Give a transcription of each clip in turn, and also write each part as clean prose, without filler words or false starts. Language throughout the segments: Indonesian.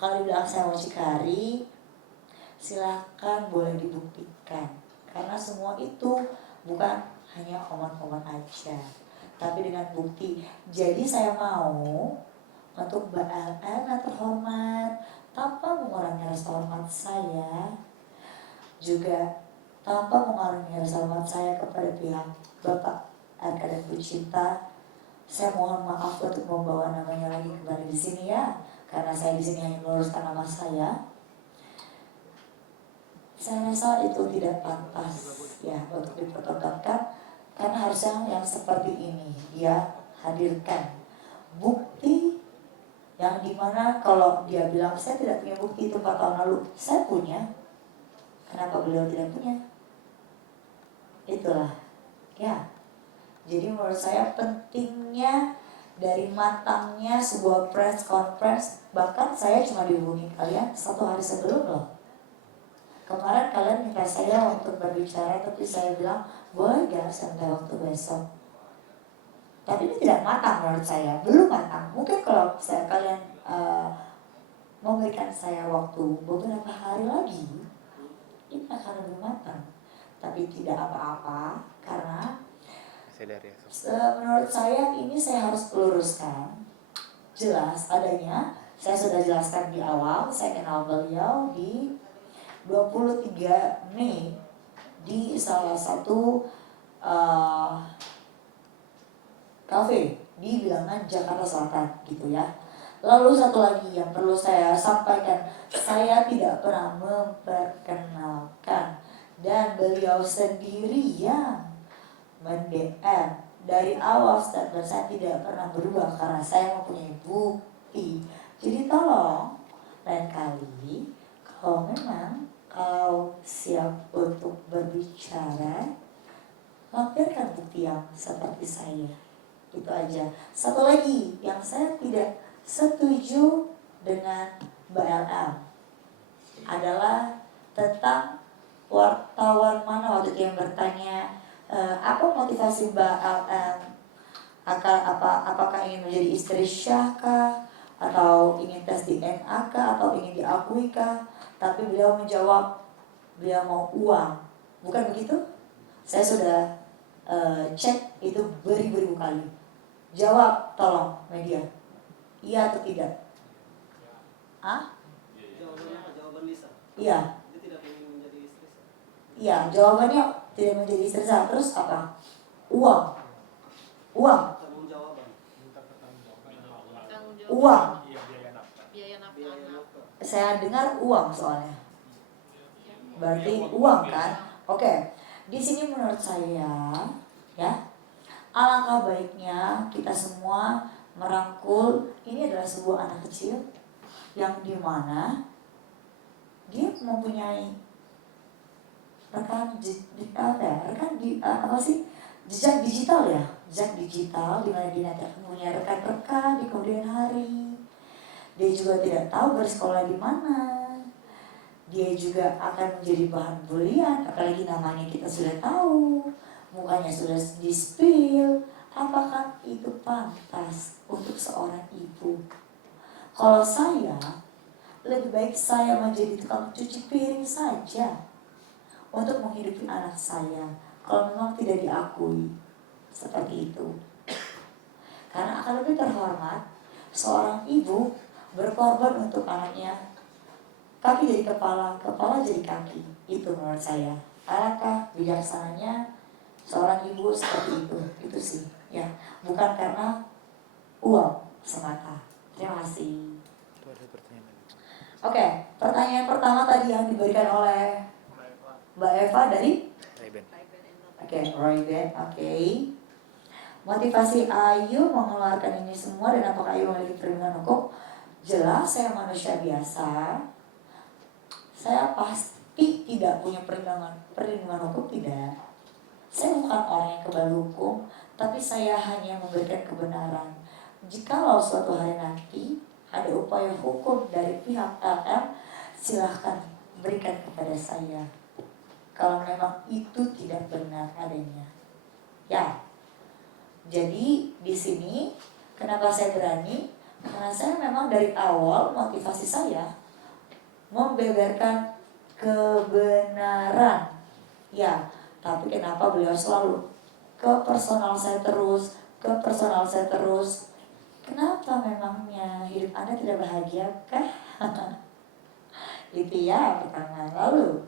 Kalau dibilang saya mucikari, silahkan boleh dibuktikan. Karena semua itu bukan hanya omongan-omongan aja, tapi dengan bukti. Jadi saya mau untuk Mbak Elena terhormat, tanpa mengurangi rasa hormat saya, juga tanpa mengurangi rasa hormat saya kepada pihak Bapak RK dan Bu Cinta, saya mohon maaf untuk membawa namanya lagi kembali di sini ya, karena saya di sini hanya meluruskan nama saya. Saya rasa itu tidak pantas ya untuk dipertontonkan, karena harusnya yang seperti ini dia hadirkan bukti yang dimana kalau dia bilang saya tidak punya bukti itu 4 tahun lalu, saya punya. Kenapa beliau tidak punya? Itulah ya. Jadi menurut saya pentingnya dari matangnya sebuah press conference. Bahkan saya cuma dihubungi kalian 1 hari sebelum loh. Kemarin kalian minta saya untuk berbicara, tapi saya bilang boleh gak sampai waktu besok. Tapi ini tidak matang menurut saya, belum matang. Mungkin kalau kalian memberikan saya waktu beberapa hari lagi, ini akan lebih matang. Tapi tidak apa-apa, karena menurut saya ini saya harus luruskan. Jelas adanya, saya sudah jelaskan di awal, saya kenal beliau di 23 Mei di salah satu kafe di Bilangan Jakarta Selatan gitu ya. Lalu satu lagi yang perlu saya sampaikan, saya tidak pernah memperkenalkan, dan beliau sendiri yang men-DM dari awal statement saya tidak pernah berubah karena saya mempunyai bukti. Jadi tolong lain kali kalau siap untuk berbicara, lampirkan bukti yang seperti saya. Itu aja. Satu lagi yang saya tidak setuju dengan Mbak LM adalah tentang wartawan mana waktu itu yang bertanya apa motivasi Mbak LM, apakah ingin menjadi istri Syah kah, atau ingin tes DNA kah, atau ingin diakui kah. Tapi beliau menjawab beliau mau uang. Bukan begitu? Saya sudah cek itu beribu-ribu kali. Jawab tolong media, iya atau tidak? Jawaban Lisa. Iya. Dia tidak ingin menjadi istri. Iya, jawabannya tidak menjadi istri saya. Terus apa? Uang. Uang. Saya dengar uang soalnya. Berarti uang kan? Oke. Di sini menurut saya ya, alangkah baiknya kita semua merangkul. Ini adalah sebuah anak kecil yang dimana dia mempunyai jejak digital ya, jejak digital di mana dia nanti akan punya rekan-rekan di kemudian hari. Dia juga tidak tahu bersekolah di mana. Dia juga akan menjadi bahan bulian, apalagi namanya kita sudah tahu, mukanya sudah di-spill. Apakah itu pantas untuk seorang ibu? Kalau saya, lebih baik saya menjadi tukang cuci piring saja untuk menghidupi anak saya, kalau memang tidak diakui seperti itu. Karena akan lebih terhormat seorang ibu berkorban untuk anaknya, kaki jadi kepala, kepala jadi kaki. Itu menurut saya. Alangkah bijaksananya seorang ibu seperti itu. Itu sih ya, bukan karena uang semata. Terima kasih. Oke, pertanyaan pertama tadi yang diberikan oleh Mbak Eva dari Ray-Ban. Oke. Motivasi Ayu mengeluarkan ini semua dan apakah Ayu memiliki perlindungan hukum? Jelas saya manusia biasa. Saya pasti tidak punya perlindungan hukum, tidak. Saya bukan orang yang kebal hukum, tapi saya hanya memberikan kebenaran. Jikalau suatu hari nanti ada upaya hukum dari pihak LM, silahkan berikan kepada saya. Kalau memang itu tidak benar adanya, ya. Jadi di sini kenapa saya berani Karena saya memang dari awal motivasi saya membeberkan kebenaran. Ya, tapi kenapa beliau selalu ke personal saya terus, ke personal saya terus? Kenapa memangnya hidup Anda tidak bahagia kah? Itu ya pertama. Lalu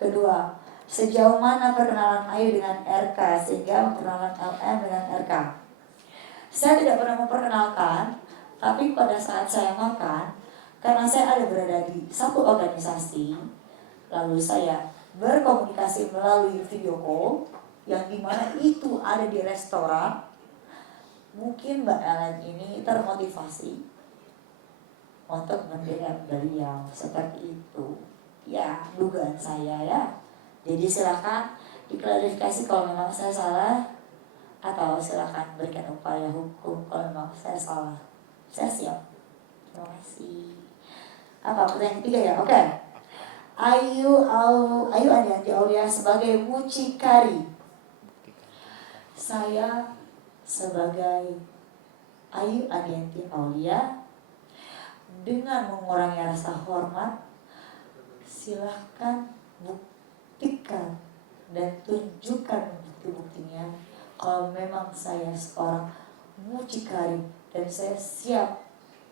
kedua, sejauh mana perkenalan Ayu dengan RK sehingga perkenalan LM dengan RK? Saya tidak pernah memperkenalkan, tapi pada saat saya makan, karena saya ada berada di satu organisasi, lalu saya berkomunikasi melalui video call, yang dimana itu ada di restoran. Mungkin Mbak Ellen ini termotivasi untuk mendengar beliau seperti itu. Ya, dugaan saya ya. Jadi silakan diklarifikasi kalau memang saya salah, atau silakan berikan upaya hukum kalau memang saya salah. Saya siap. Terima kasih. Apa pertanyaan ketiga ya? Oke. Ayu Anianti Aulia sebagai mucikari. Saya sebagai Ayu Anianti Aulia dengan mengurangi rasa hormat, silahkan buktikan dan tunjukkan bukti-buktinya kalau memang saya seorang mucikari dan saya siap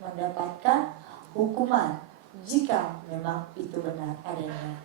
mendapatkan hukuman jika memang itu benar adanya.